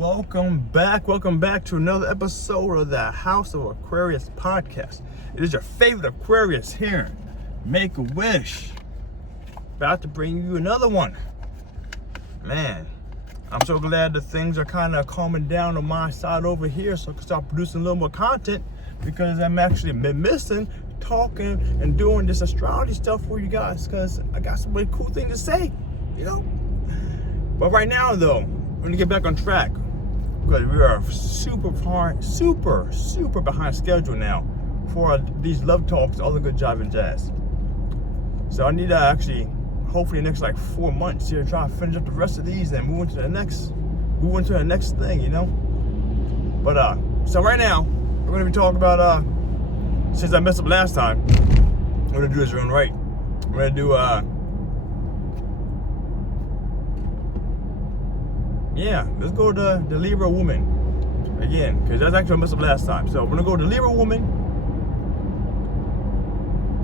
Welcome back to another episode of the House of Aquarius podcast. It is your favorite Aquarius here, Make a Wish. About to bring you another one. Man, I'm so glad that things are kind of calming down on my side over here so I can start producing a little more content, because I'm actually been missing talking and doing this astrology stuff for you guys, because I got some really cool things to say, you know. But right now though, we're gonna get back on track, because we are super behind schedule now for these love talks, all the good jive and jazz. So I need to actually, hopefully the next like 4 months here, try to finish up the rest of these and move into the next thing, you know. But so right now we're gonna be talking about since I messed up last time, I'm gonna do this run right. I'm gonna do yeah, let's go to the Libra woman again, because that's actually a mess up last time. So we're gonna go to Libra woman.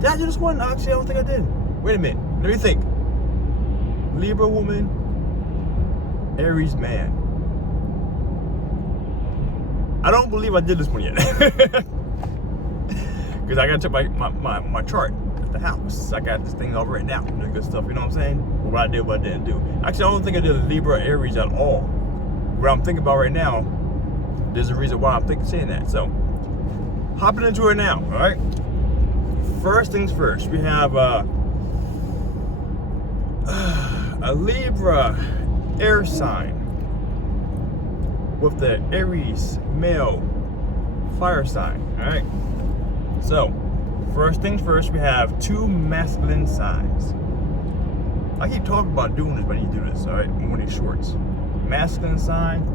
Did I do this one? Actually, I don't think I did. Wait a minute, let me think. Libra woman, Aries man. I don't believe I did this one yet, because I gotta check my chart at the house. I got this thing all written out, the good stuff, you know what I'm saying? What I did, what I didn't do. Actually, I don't think I did Libra Aries at all. What I'm thinking about right now, there's a reason why I'm saying that. So, hopping into it now, all right? First things first, we have a Libra air sign with the Aries male fire sign, all right? So, first things first, we have two masculine signs. I keep talking about doing this, but I need to do this, all right? In one of these shorts. Masculine sign,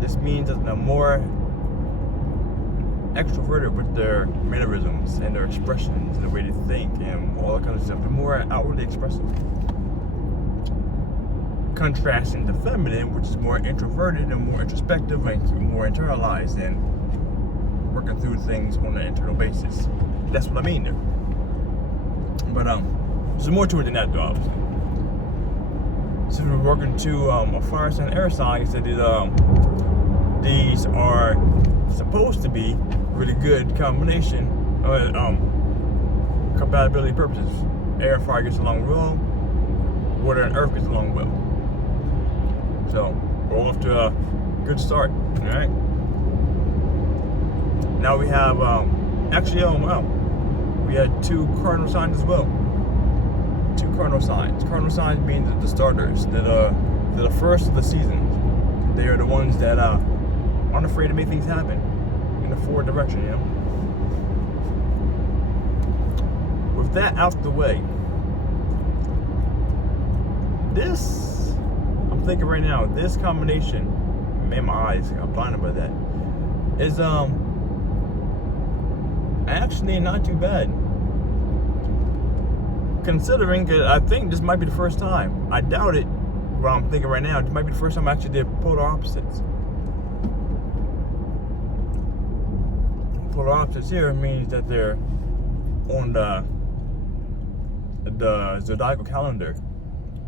this means that they're more extroverted with their mannerisms and their expressions and the way they think and all that kind of stuff. They're more outwardly expressive. Contrasting the feminine, which is more introverted and more introspective and more internalized and working through things on an internal basis. That's what I mean there. But there's more to it than that, though, obviously. Since we're working to a fire sign, air sign, I said these are supposed to be really good combination, compatibility purposes. Air and fire gets along well, water and earth gets along well. So we're off to a good start. All right. Now we have we had two cardinal signs as well. Two cardinal signs. Cardinal signs mean the starters, that are the first of the season. They are the ones that aren't afraid to make things happen in the forward direction, you know. With that out the way, this, I'm thinking right now, this combination, man, my eyes got blinded by that, is actually not too bad. Considering that I think this might be the first time, I doubt it, what I'm thinking right now, it might be the first time I actually did polar opposites. Polar opposites here means that they're on the zodiacal calendar.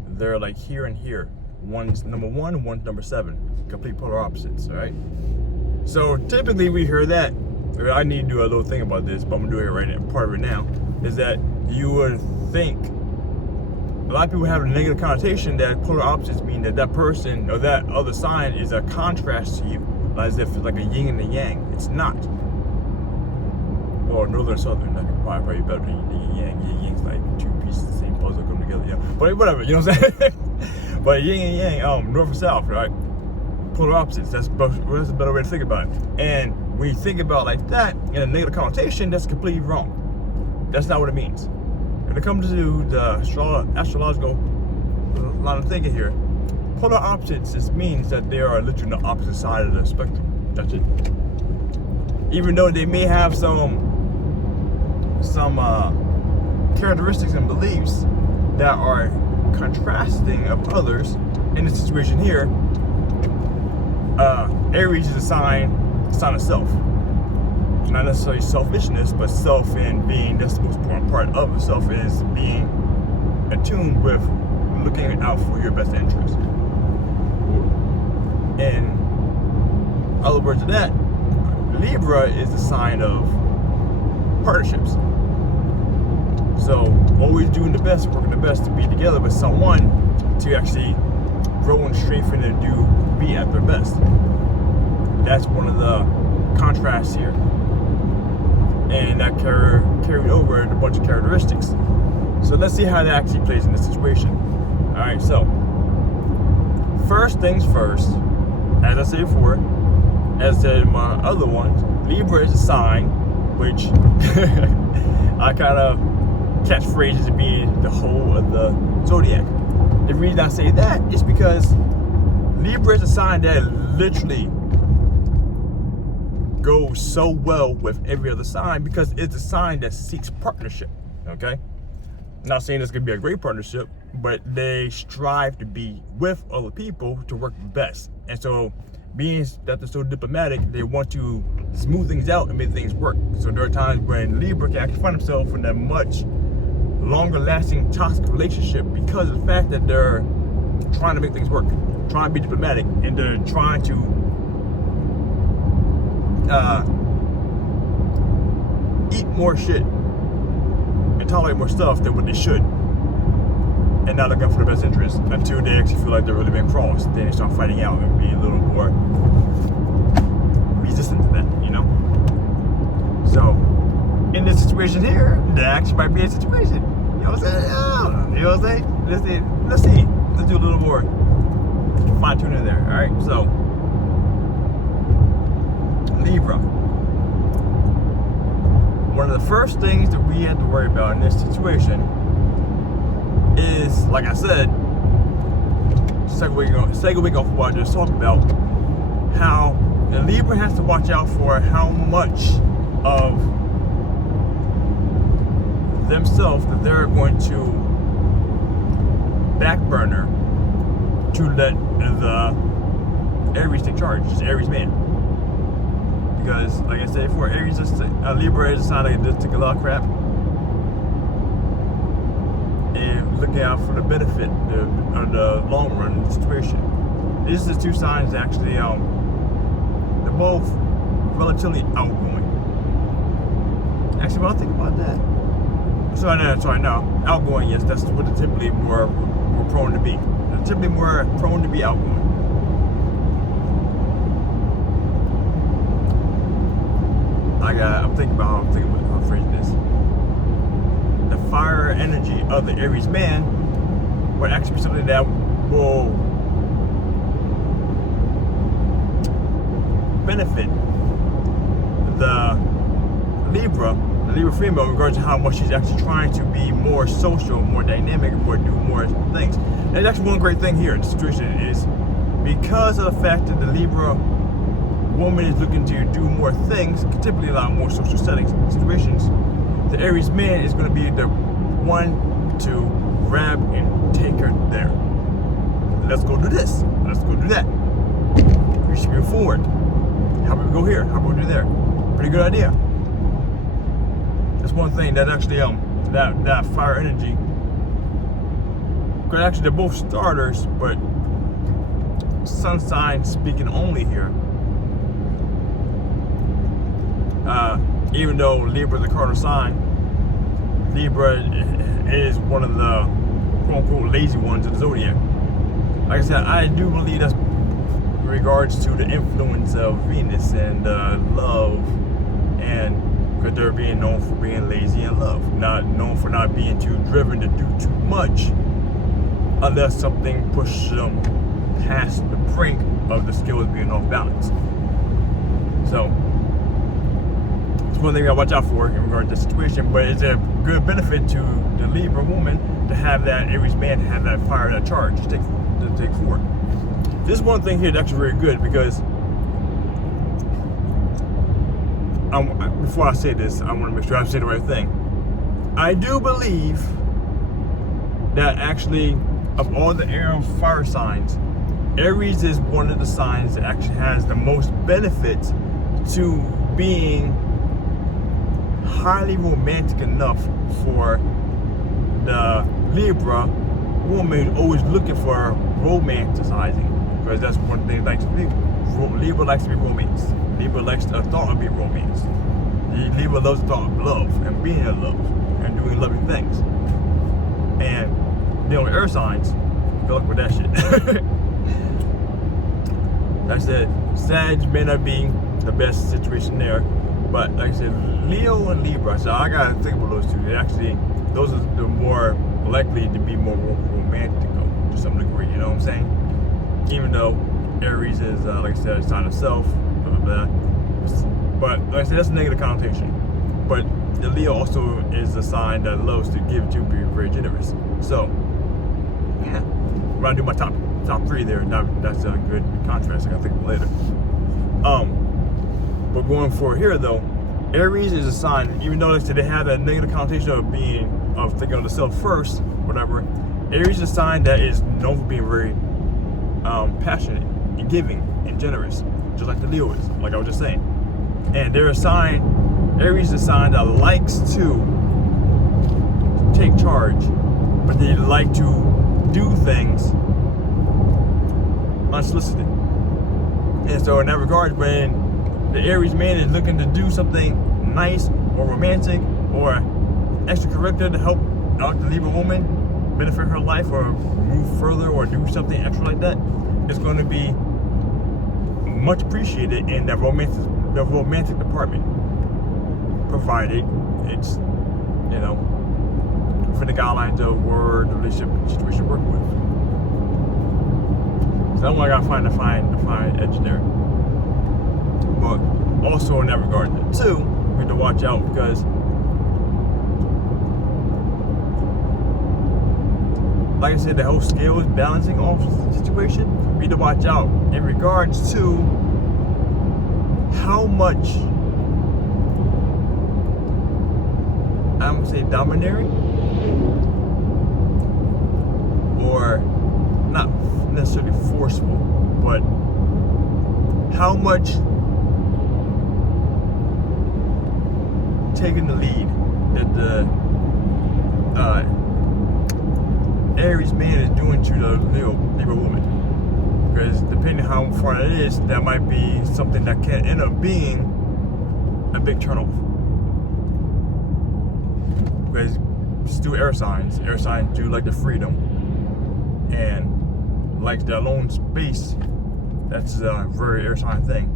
They're like here and here. One's number 1, one's number 7. Complete polar opposites, all right? So typically we hear that. I need to do a little thing about this, but I'm gonna do it right now. Part of it now is that you would think, a lot of people have a negative connotation that polar opposites mean that person or that other sign is a contrast to you, as if it's like a yin and a yang. It's not. Or northern and southern, that could probably better than yin and yang. Yin and yang's like two pieces of the same puzzle come together, yeah. But whatever, you know what I'm saying? But yin and yang, north and south, right? Polar opposites, that's a better way to think about it. And when you think about it like that, in a negative connotation, that's completely wrong. That's not what it means. When it comes to the astrological line of thinking here, polar opposites just means that they are literally on the opposite side of the spectrum. That's it. Even though they may have some characteristics and beliefs that are contrasting of others, in this situation here, Aries is a sign of self. Not necessarily selfishness, but self and being, that's the most important part of self, is being attuned with looking out for your best interest. And Other words of that, Libra is the sign of partnerships. So always doing the best, working the best to be together with someone to actually grow and strengthen and be at their best. That's one of the contrasts here. And that carried over a bunch of characteristics. So let's see how that actually plays in this situation. Alright, so first things first, as I said before, as I said in my other ones, Libra is a sign which I kind of catchphrases to be the whole of the zodiac. The reason I say that is because Libra is a sign that literally goes so well with every other sign because it's a sign that seeks partnership. Okay? I'm not saying it's going to be a great partnership, but they strive to be with other people to work best. And so, being that they're so diplomatic, they want to smooth things out and make things work. So there are times when Libra can actually find himself in a much longer lasting toxic relationship because of the fact that they're trying to make things work, trying to be diplomatic, and they're trying to eat more shit and tolerate more stuff than what they should, and not looking for the best interest until they actually feel like they're really being crossed. Then they start fighting out and being a little more resistant to that, you know? So, in this situation here, that actually might be a situation. You know what I'm saying? Yeah. You know what I'm saying? Let's see. Let's do a little more fine tuning there. Alright, so Libra. One of the first things that we have to worry about in this situation is, like I said, segueing off what I just talked about, how the Libra has to watch out for how much of themselves that they're going to back burner to let the Aries take charge, just Aries man. Because, like I said before, Aries is Libra is a sign that does take a lot of crap. And looking out for the benefit of the long run situation. These are the two signs that actually they're both relatively outgoing. Actually, when I think about that, sorry, no, outgoing, yes, that's what they're typically more prone to be. They're typically more prone to be outgoing. I'm thinking about how I'm phrasing this. The fire energy of the Aries man would actually be something that will benefit the Libra female in regards to how much she's actually trying to be more social, more dynamic, or do more things. And actually one great thing here in the situation is because of the fact that the Libra woman is looking to do more things, typically a lot more social settings, situations, the Aries man is going to be the one to grab and take her there. Let's go do this. Let's go do that. We should move forward. How about we go here? How about we do there? Pretty good idea. That's one thing that actually that fire energy. Because actually they're both starters, but sun sign speaking only here. Even though Libra is a cardinal sign, Libra is one of the quote-unquote lazy ones of the zodiac. Like I said, I do believe that's in regards to the influence of Venus and love, and because they're being known for being lazy in love, not known for not being too driven to do too much unless something pushes them past the brink of the skills being off balance. So one thing I watch out for in regard to the situation, but it's a good benefit to the Libra woman to have that Aries man have that fire, that charge to take forward. This one thing here that's actually very good because before I say this, I want to make sure I say the right thing. I do believe that actually of all the air and fire signs, Aries is one of the signs that actually has the most benefit to being highly romantic enough for the Libra woman always looking for romanticizing. because that's one thing likes to be. Libra likes to be romance. Libra likes the thought of being romance. Libra loves the thought of love and being in love and doing loving things. And dealing with air signs, good luck with that shit. Like I said, Sag may not be the best situation there, but like I said, Leo and Libra, so I gotta think about those two. Those are the more likely to be more romantical to some degree, you know what I'm saying? Even though Aries is, like I said, a sign of self, blah, blah, blah. But like I said, that's a negative connotation. But the Leo also is a sign that loves to give, to be very generous. So, yeah, when I do my top three there, that's a good contrast. I gotta think of later. But going for here though, Aries is a sign, even though they have that negative connotation of thinking of the self first, whatever. Aries is a sign that is known for being very passionate and giving and generous, just like the Leo is, like I was just saying. And they're a sign, Aries is a sign that likes to take charge, but they like to do things unsolicited. And so in that regard, when the Aries man is looking to do something nice or romantic or extracurricular to help out the Libra woman benefit her life or move further or do something extra like that, it's going to be much appreciated in the romantic department, provided it's, you know, for the guidelines of word relationship situation work with. So that's why I gotta find the fine edge there. But also in that regard, too, we have to watch out because, like I said, the whole scale is balancing off the situation. We need to watch out in regards to how much, I'm gonna say, domineering, or not necessarily forceful, but how much taking the lead that the Aries man is doing to the Libra woman. Because depending how far it is, that might be something that can end up being a big turnoff. Because still air signs do like the freedom and like the alone space. That's a very air sign thing.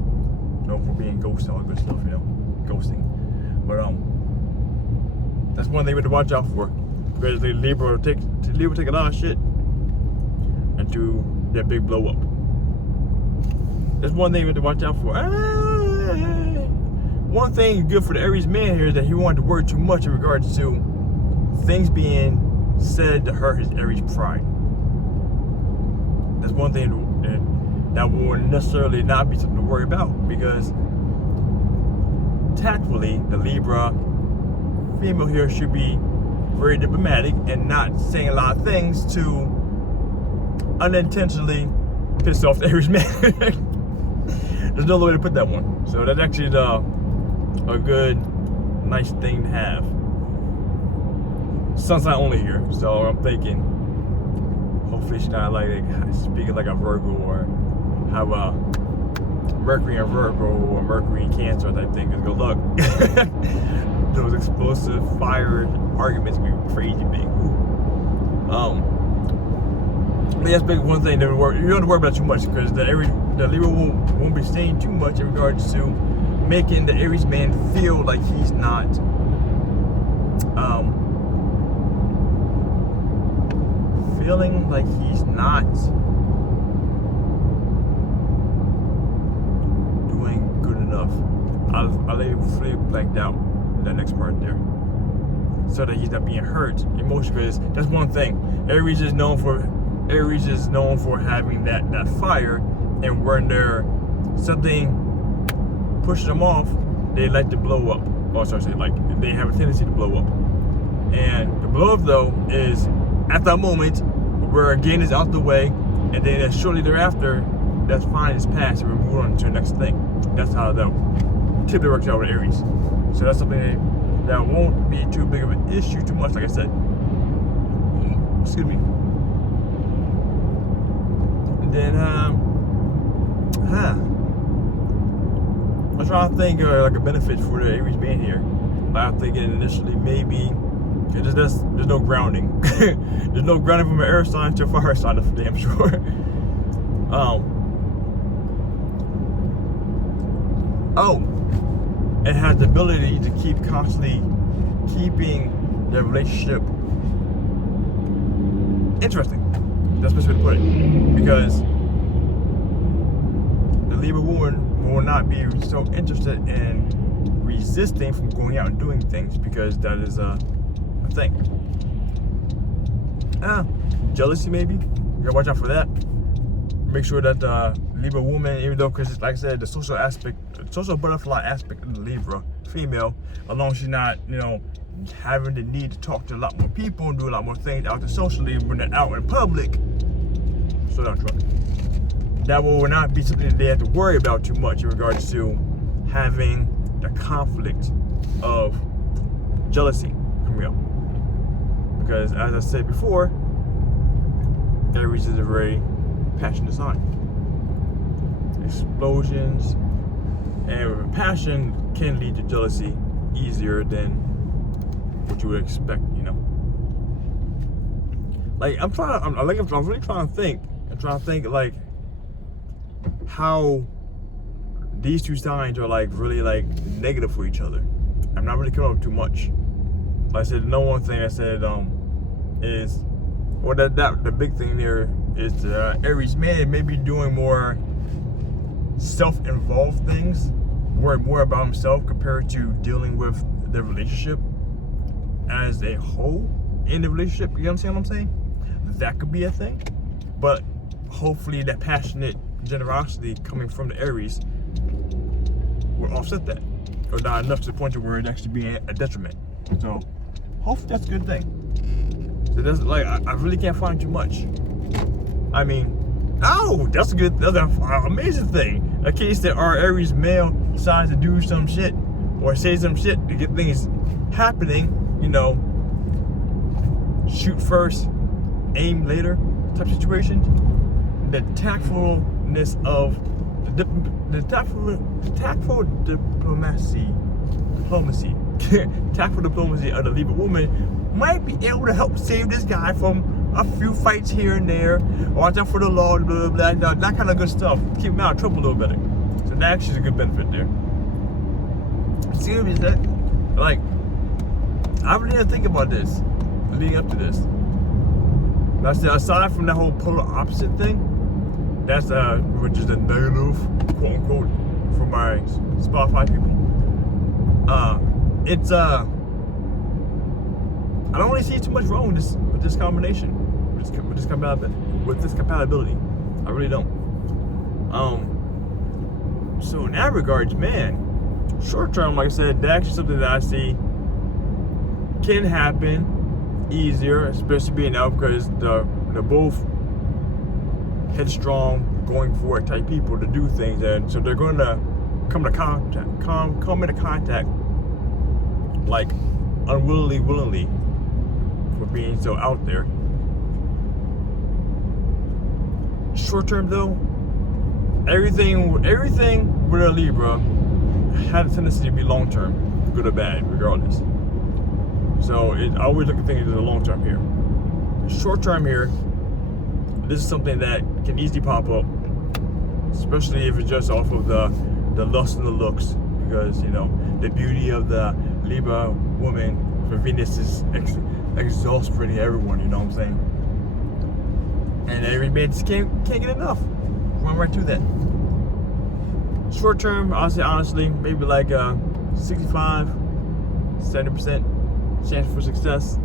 No, for being ghosted, all good stuff, you know, ghosting. But that's one thing we have to watch out for. Because the Libra take a lot of shit into that big blow up. That's one thing we have to watch out for. One thing good for the Aries man here is that he wanted to worry too much in regards to things being said to hurt his Aries pride. That's one thing that will necessarily not be something to worry about, because tactfully the Libra female here should be very diplomatic and not saying a lot of things to unintentionally piss off the Aries man. There's no other way to put that one. So that's actually a good, nice thing to have. Sun sign only here, so I'm thinking hopefully she's not like speaking like a Virgo or have a Mercury in Virgo or Mercury in Cancer type thing, because good luck. Those explosive fire arguments be crazy big. But that's big one thing that you don't have to worry about too much, because the Libra won't be saying too much in regards to making the Aries man feel like he's not feeling like he's not doing good enough. I'll let you fully blanked out that next part there, so that he's not being hurt emotionally. Because that's one thing. Aries is known for having that fire, and when something pushes them off, they like to blow up. They have a tendency to blow up. And the blow up though is at that moment where again is out the way, and then shortly thereafter, that's fine, it's past, and we move on to the next thing. That's how that typically works out with Aries. So that's something that won't be too big of an issue too much, like I said. Excuse me. And then I'm trying to think like a benefit for the Aries being here. I'm thinking initially maybe there's no grounding. There's no grounding from an air sign to a fire sign, for damn sure. It has the ability to keep constantly keeping the relationship interesting. That's the best way to put it. Because the Libra woman will not be so interested in resisting from going out and doing things, because that is a thing. Jealousy maybe. You gotta watch out for that. Make sure that the Libra woman, even though, because like I said, the social butterfly aspect of the Libra female, as long as she's not, having the need to talk to a lot more people and do a lot more things out there socially when they're out in public, slow down, truck. That will not be something that they have to worry about too much in regards to having the conflict of jealousy coming up. Because as I said before, Aries is a very passionate sign. Explosions and passion can lead to jealousy easier than what you would expect, Like I'm really trying to think. Like how these two signs are like really like negative for each other. I'm not really coming up with too much. Like I said, the one thing I said is, or that the big thing there is the Aries man may be doing more self-involved things, worry more about himself compared to dealing with the relationship as a whole in the relationship. You understand what I'm saying? That could be a thing, but hopefully that passionate generosity coming from the Aries will offset that, or not enough to the point to where it actually be a detriment. So hopefully that's a good thing. So that's like I really can't find too much. I mean, that's an amazing thing. In case that our Aries male decides to do some shit or say some shit to get things happening, shoot first, aim later type situation. The tactfulness of the tactful diplomacy tactful diplomacy of the Libra woman might be able to help save this guy from a few fights here and there. Watch out for the law, blah, blah, blah, that kind of good stuff. Keep him out of trouble a little better. So that actually is a good benefit there. See what that? Like, I really didn't think about this leading up to this. Like I said, aside from that whole polar opposite thing, that's which is a negative, quote unquote, for my Spotify people. It's I don't really see too much wrong with this combination, with this compatibility. I really don't. So in that regards, man, short term, like I said, that's actually something that I see can happen easier, especially being out because they're both headstrong, going for it type people to do things, and so they're going to come into contact like willingly for being so out there. Short term though, everything with a Libra has a tendency to be long term, good or bad, regardless. So I always look at things as a long term here. Short term here, this is something that can easily pop up, especially if it's just off of the lust and the looks, because the beauty of the Libra woman for Venus is exhausting everyone. You know what I'm saying? And every man just can't get enough. Run right through that. Short term, I'll say honestly, maybe like 65-70% chance for success.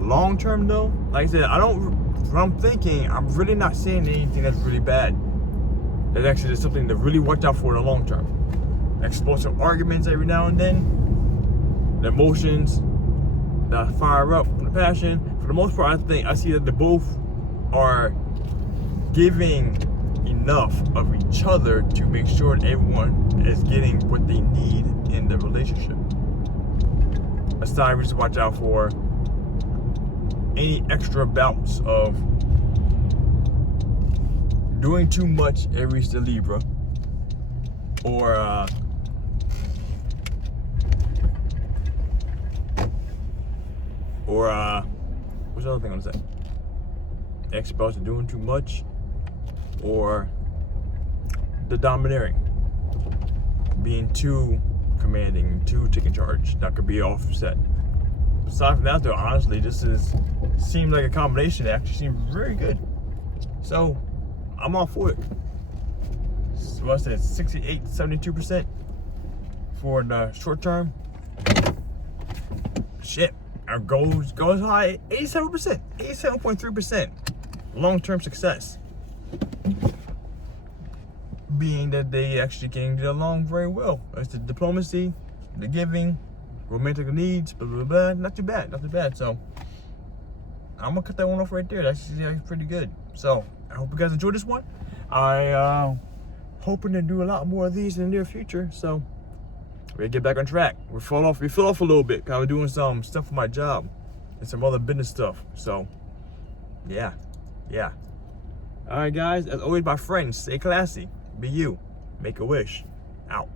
Long term though, like I said, I'm really not seeing anything that's really bad. That actually is something to really watch out for in the long term. Explosive arguments every now and then, the emotions that fire up, the passion. For the most part, I see that they both are giving enough of each other to make sure that everyone is getting what they need in the relationship. Aside, we just watch out for any extra bouts of doing too much, Aries to Libra, or what's the other thing I'm gonna say? Ex-spouse are doing too much, or the domineering, being too commanding, too taking charge. That could be offset. Aside from that, though, honestly, seemed like a combination that actually seemed very good. So I'm all for it. So I said 68, 72% for the short term. Shit, our goes high, 87%, 87.3% long-term success. Being that they actually can get along very well. That's the diplomacy, the giving, romantic needs, blah, blah, blah. Not too bad. So I'm gonna cut that one off right there. That's pretty good. So I hope you guys enjoyed this one. I hoping to do a lot more of these in the near future. So we're gonna get back on track. We fell off a little bit. Cause I was doing some stuff for my job and some other business stuff. So yeah. All right, guys. As always, my friends, stay classy. Be you. Make a wish. Out.